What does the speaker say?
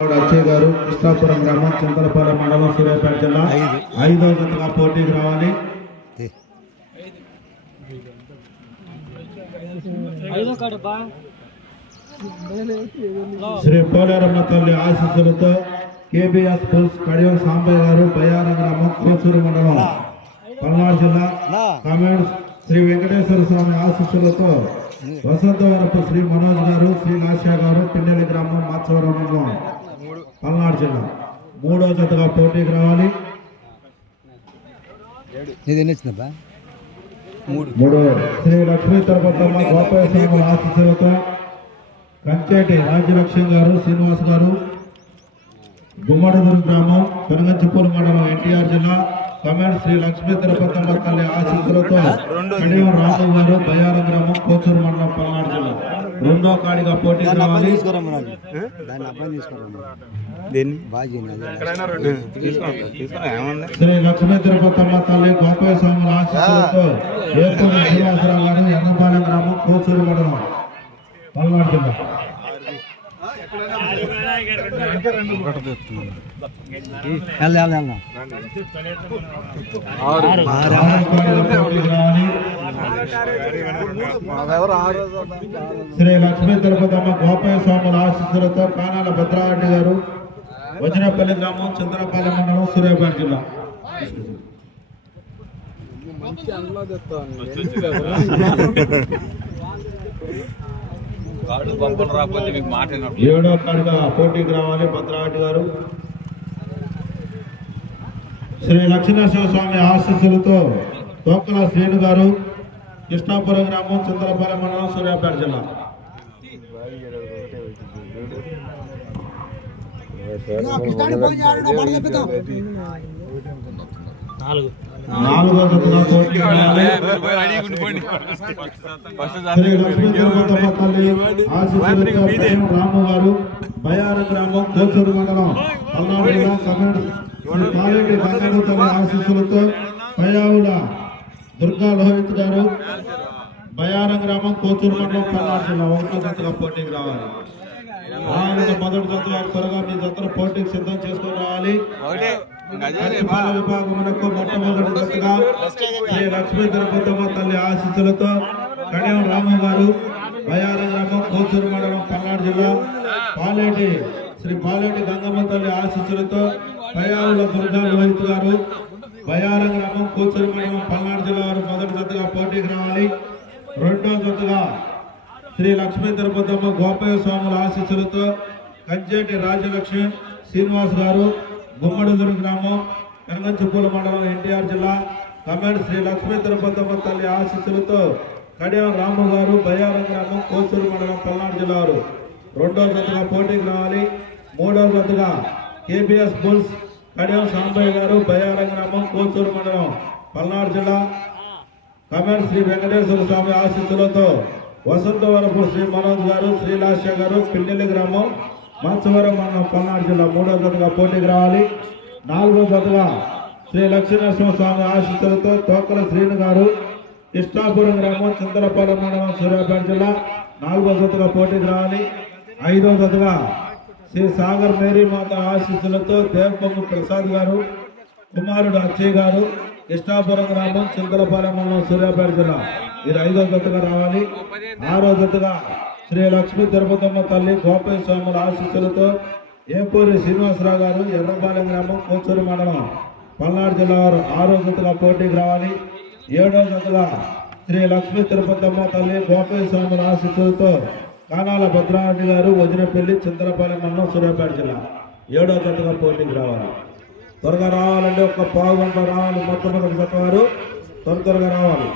అచ్చయ్య గారు కృష్ణాపురం గ్రామం చింతలపాలెం మండలం సూర్యాపేట జిల్లా 5వ జతగా పోటీకి రావాలి. శ్రీ పోలేరమ్మ తల్లి ఆశీస్సులతో కేబిఎస్ పుల్స్ కడియం సాంబయ్య గారు బయార గ్రామం కోసూరు మండలం పల్నాడు జిల్లా. కామెంట్స్ శ్రీ వెంకటేశ్వర స్వామి ఆశీస్సులతో వసంతవరపు శ్రీ మనోజ్ గారు శ్రీ లాషా గారు పిన్నెల్లి గ్రామం మాచవరం మండలం పల్నాడు జిల్లా 3వ జతగా పోటీకి రావాలి. 3 శ్రీ లక్ష్మీ తిరుపతమ్మ గోపాల స్వామి ఆశీస్సులతో కంచేటి రాజ్యలక్ష్మి గారు శ్రీనివాస్ గారు గుమ్మడదూరు గ్రామం పెనగంచిపూర్ మండలం ఎన్టీఆర్ జిల్లా. కమెంట్ శ్రీ లక్ష్మీ తిరుపతమ్మ తల్లి ఆశీస్సులతో కడియం రాము గారు బయార గ్రామం కోచూరు మండలం పల్నాడు జిల్లా 2వ కాడిగా పోటీకి రావాలి. శ్రీ లక్ష్మీ తిరుపతమ్మ తల్లి గోపాల స్వామి ఆశీస్సులతో ఏర్పూరు శ్రీనివాసరావు గారు ఎర్రపాలెం గ్రామం కోచూరు మండలం పల్నాడు జిల్లా. శ్రీ లక్ష్మీ తిరుపతమ్మ గోపాల స్వాముల ఆశీస్సులతో కానాల భద్రారెడ్డి గారు వజనపల్లి గ్రామం చింతలపాలెం మండలం సూర్యాపేట జిల్లా. 7వ కాడిగా పోటీకి రావాలి. భద్రారెడ్డి గారు శ్రీ లక్ష్మీనరసింహ స్వామి ఆశీస్సులతో తోకల శ్రీను గారు కృష్ణాపురం గ్రామం చింతలపాలెం మండలం సూర్యాపేట జిల్లా. 4వ జతగా పోటీకి రావాలి. శ్రీ లక్ష్మీ తిరుపతమ్మ తల్లి ఆశీస్సులతో రాము గారు బయార గ్రామం కోచూరు మండలం పల్నాడు జిల్లా. కమెంట్ శ్రీ కాలేటి బంగారు తల్లి ఆశీస్సులతో పయావుల దుర్గా లోహిత్ గారు బయార గ్రామం కోచూరు మండలం పల్నాడు జిల్లా 1వ జతగా పోటీకి రావాలి. మొదటి జత త్వరగా మీ జతను పోటీకి సిద్ధం చేసుకుని రావాలి. విభాగమునకు మొట్టమొదటి జతగా శ్రీ లక్ష్మీ తిరుపతమ్మ తల్లి ఆశీస్సులతో కడియం రాము గారు బయార గ్రామం కోచూరు మండలం పల్నాడు జిల్లా. శ్రీ పాలేటి గంగమ్మ తల్లి ఆశీస్సులతో పయావుల దుర్గా లోహిత్ గారు బయార గ్రామం కోచూరు మండలం పల్నాడు జిల్లా వారు మొదటి జతగా పోటీకి రావాలి. 2వ జతగా శ్రీ లక్ష్మీ తిరుపతమ్మ గోపాల స్వాముల ఆశీస్సులతో కంచేటి రాజ్యలక్ష్మి శ్రీనివాస్ గారు గుమ్మడదూరు గ్రామం పెనగంచిపూర్ మండలం ఎన్టీఆర్ జిల్లా. కమెంట్ శ్రీ లక్ష్మీ తిరుపతమ్మ తల్లి ఆశీస్సులతో కడియం రాము గారు బయార గ్రామం కోసూరు మండలం పల్నాడు జిల్లా వారు 2వ జతగా పోటీకి రావాలి. 3వ జతగా కేబిఎస్ బుల్స్ కడియం సాంబయ్య గారు బయార గ్రామం కోసూరు మండలం పల్నాడు జిల్లా. కమెంట్ శ్రీ వెంకటేశ్వర స్వామి ఆశీస్సులతో వసంతవరపు శ్రీ మనోజ్ గారు శ్రీ లాషా గారు పిన్నెల్లి గ్రామం మాచవరం మండలం పల్నాడు జిల్లా 3వ జతగా పోటీకి రావాలి. 4వ జతగా శ్రీ లక్ష్మీనరసింహ స్వామి ఆశీస్సులతో తోకల శ్రీను గారు కృష్ణాపురం గ్రామం చింతలపాలెం మండలం సూర్యాపేట జిల్లా 4వ జతగా పోటీకి రావాలి. 5వ జతగా శ్రీ సాగర్ మేరీ మాత ఆశీస్సులతో దేవపంగు ప్రసాద్ గారు కుమారుడు అచ్చయ్య గారు కృష్ణాపురం గ్రామం చింతలపాలెం మండలం సూర్యాపేట జిల్లా ఇది 5వ జతగా రావాలి. 6వ జతగా శ్రీ లక్ష్మీ తిరుపతమ్మ తల్లి గోపాల స్వాముల ఆశీస్సులతో ఏపూరి శ్రీనివాసరావు గారు ఎర్రపాలెం గ్రామం కోచూరు మండలం పల్నాడు జిల్లా వారు 6వ జతగా పోటీకి రావాలి. 7వ జతగా శ్రీ లక్ష్మీ తిరుపతమ్మ తల్లి గోపాల స్వాముల ఆశీస్సులతో కానాల భద్రారెడ్డి గారు వదినపల్లి చింతలపాలెం మండలం సూర్యాపేట జిల్లా 7వ జతగా పోటీకి రావాలి. త్వరగా రావాలంటే 1 పావు గంట రావాలి. మొట్టమొదటి జత వారు త్వరగా రావాలి.